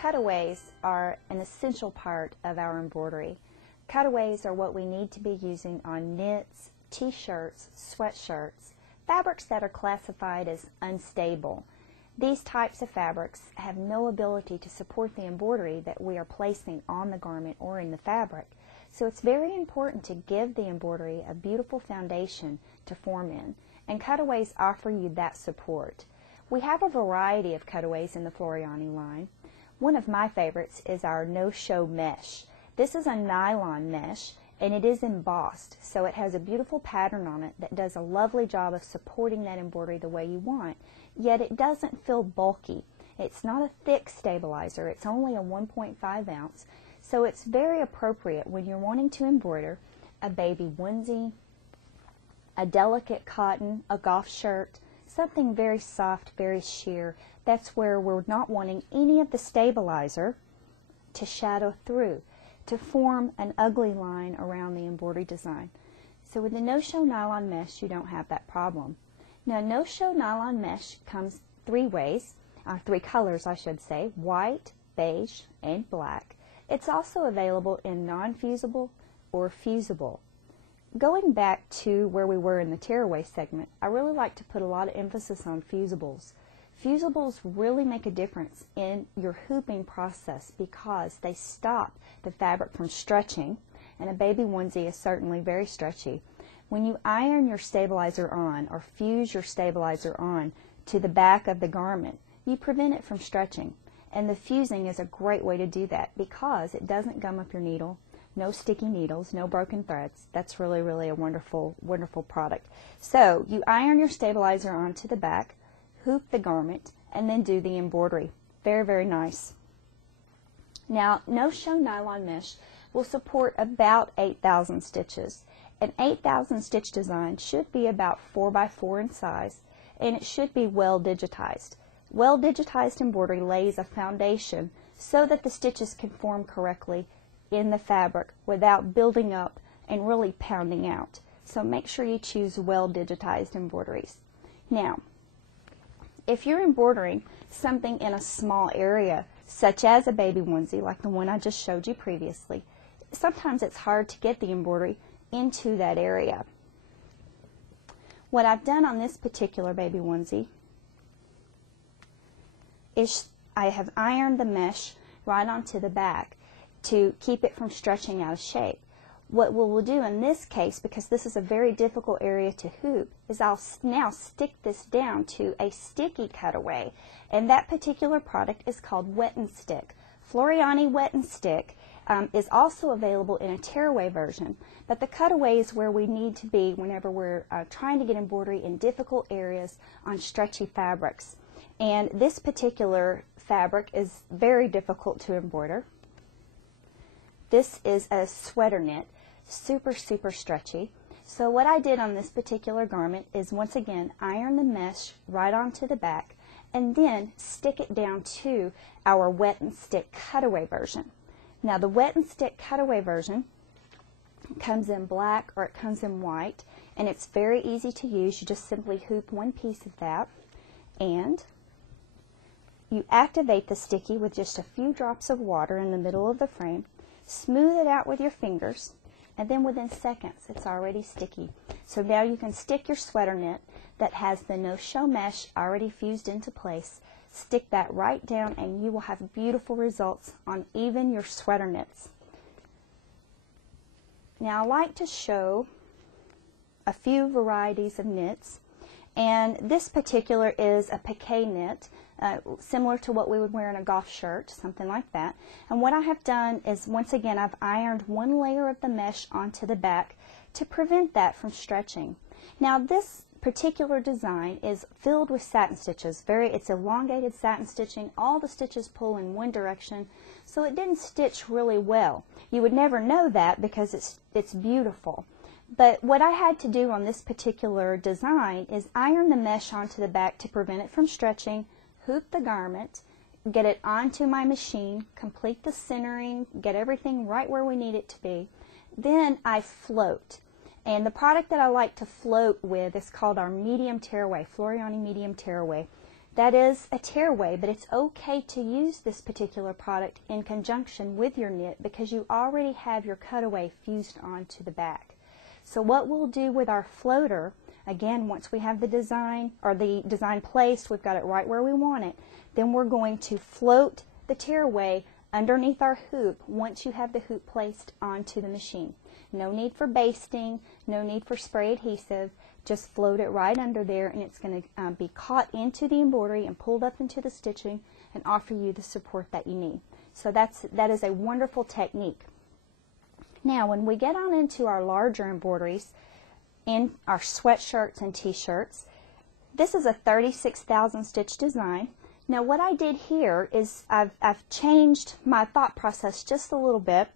Cutaways are an essential part of our embroidery. Cutaways are what we need to be using on knits, t-shirts, sweatshirts, fabrics that are classified as unstable. These types of fabrics have no ability to support the embroidery that we are placing on the garment or in the fabric. So it's very important to give the embroidery a beautiful foundation to form in, and Cutaways offer you that support. We have a variety of cutaways in the Floriani line. One of my favorites is our no-show mesh. This is a nylon mesh and it is embossed, so it has a beautiful pattern on it that does a lovely job of supporting that embroidery the way you want, yet it doesn't feel bulky. It's not a thick stabilizer, it's only a 1.5 ounce, so it's very appropriate when you're wanting to embroider a baby onesie, a delicate cotton, a golf shirt, something very soft, very sheer. That's where we're not wanting any of the stabilizer to shadow through, to form an ugly line around the embroidery design. So with the no-show nylon mesh, you don't have that problem. Now, no-show nylon mesh comes three colors, I should say: white, beige, and black. It's also available in non-fusible or fusible. Going back to where we were in the tearaway segment, I really like to put a lot of emphasis on fusibles. Fusibles really make a difference in your hooping process because they stop the fabric from stretching, and a baby onesie is certainly very stretchy. When you iron your stabilizer on or fuse your stabilizer on to the back of the garment, you prevent it from stretching, and the fusing is a great way to do that because it doesn't gum up your needle. No sticky needles, no broken threads. That's really, really a wonderful, wonderful product. So you iron your stabilizer onto the back, hoop the garment, and then do the embroidery. Very, very nice. Now, no-show nylon mesh will support about 8,000 stitches. An 8,000 stitch design should be about 4 by 4 in size, and it should be well digitized. Well digitized embroidery lays a foundation so that the stitches can form correctly in the fabric without building up and really pounding out. So make sure you choose well digitized embroideries. Now, if you're embroidering something in a small area, such as a baby onesie like the one I just showed you previously, sometimes it's hard to get the embroidery into that area. What I've done on this particular baby onesie is I have ironed the mesh right onto the back to keep it from stretching out of shape. What we'll do in this case, because this is a very difficult area to hoop, is I'll now stick this down to a sticky cutaway, and that particular product is called Wet and Stick. Floriani Wet and Stick is also available in a tearaway version, but the cutaway is where we need to be whenever we're trying to get embroidery in difficult areas on stretchy fabrics. And this particular fabric is very difficult to embroider. This is a sweater knit, super, super stretchy. So what I did on this particular garment is once again iron the mesh right onto the back and then stick it down to our Wet and Stick cutaway version. Now the Wet and Stick cutaway version comes in black or it comes in white, and it's very easy to use. You just simply hoop one piece of that and you activate the sticky with just a few drops of water in the middle of the frame. Smooth it out with your fingers, and then within seconds it's already sticky. So now you can stick your sweater knit that has the no-show mesh already fused into place. Stick that right down and you will have beautiful results on even your sweater knits. Now I like to show a few varieties of knits, and this particular is a piqué knit. Similar to what we would wear in a golf shirt, something like that. And what I have done is, once again, I've ironed one layer of the mesh onto the back to prevent that from stretching. Now this particular design is filled with satin stitches. It's elongated satin stitching. All the stitches pull in one direction, so it didn't stitch really well. You would never know that because it's beautiful. But what I had to do on this particular design is iron the mesh onto the back to prevent it from stretching, hoop the garment, get it onto my machine, complete the centering, get everything right where we need it to be. Then I float. And the product that I like to float with is called our medium tearaway, Floriani medium tearaway. That is a tearaway, but it's okay to use this particular product in conjunction with your knit because you already have your cutaway fused onto the back. So what we'll do with our floater, again, once we have the design placed, we've got it right where we want it, then we're going to float the tearaway underneath our hoop once you have the hoop placed onto the machine. No need for basting, no need for spray adhesive, just float it right under there and it's going to be caught into the embroidery and pulled up into the stitching and offer you the support that you need. So that is a wonderful technique. Now when we get on into our larger embroideries in our sweatshirts and t-shirts, this is a 36,000 stitch design. Now what I did here is I've changed my thought process just a little bit.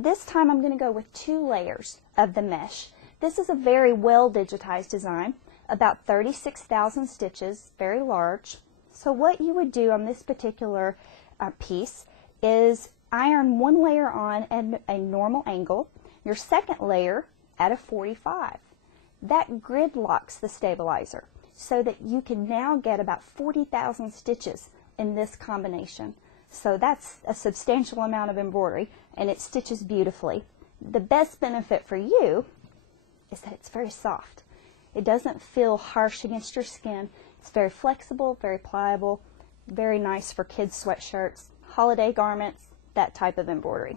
This time I'm going to go with 2 layers of the mesh. This is a very well digitized design, about 36,000 stitches, very large. So what you would do on this particular piece is iron 1 layer on at a normal angle, your second layer at a 45. That grid locks the stabilizer so that you can now get about 40,000 stitches in this combination. So that's a substantial amount of embroidery and it stitches beautifully. The best benefit for you is that it's very soft. It doesn't feel harsh against your skin. It's very flexible, very pliable, very nice for kids' sweatshirts, holiday garments, that type of embroidery.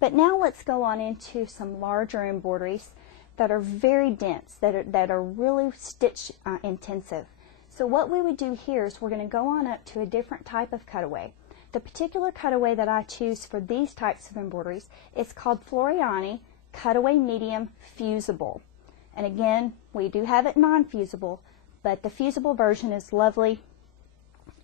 But now let's go on into some larger embroideries that are very dense, that are really stitch intensive. So what we would do here is we're going to go on up to a different type of cutaway. The particular cutaway that I choose for these types of embroideries is called Floriani Cutaway Medium Fusible. And again, we do have it non-fusible, but the fusible version is lovely.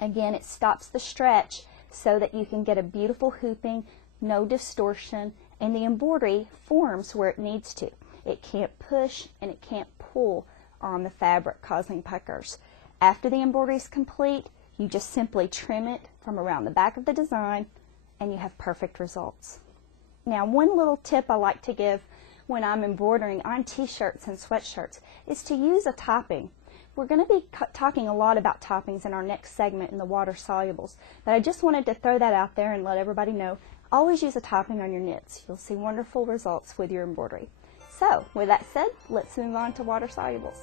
Again, it stops the stretch so that you can get a beautiful hooping, no distortion, and the embroidery forms where it needs to. It can't push and it can't pull on the fabric, causing puckers. After the embroidery is complete, you just simply trim it from around the back of the design and you have perfect results. Now, one little tip I like to give when I'm embroidering on t-shirts and sweatshirts is to use a topping. We're going to be talking a lot about toppings in our next segment in the water solubles, but I just wanted to throw that out there and let everybody know, always use a topping on your knits. You'll see wonderful results with your embroidery. So, with that said, let's move on to water solubles.